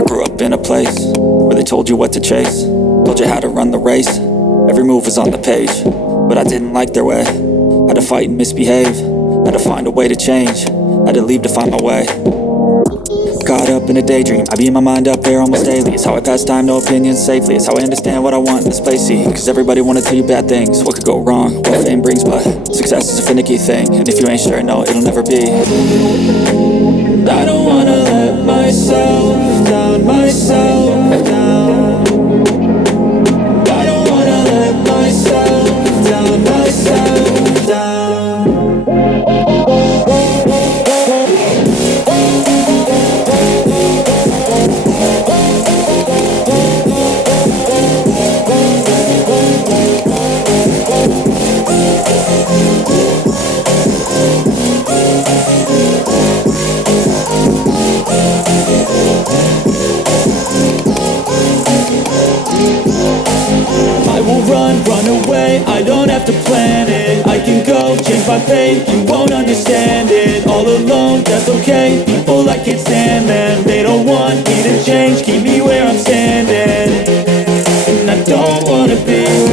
I grew up in a place where they told you what to chase, told you how to run the race. Every move was on the page, but I didn't like their way. Had to fight and misbehave, had to find a way to change, had to leave to find my way. Caught up in a daydream, I beat my mind up there almost daily. It's how I pass time, no opinions safely. It's how I understand what I want in this place, see. Cause everybody wanna tell you bad things, what could go wrong, what fame brings. But success is a finicky thing, and if you ain't sure, no, it'll never be. I don't wanna let myself down, myself down. I don't wanna let myself down, myself down. Run away, I don't have to plan it. I can go change my fate, you won't understand it. All alone, that's okay. People I can't stand them, they don't want me to change, keep me where I'm standing. And I don't wanna be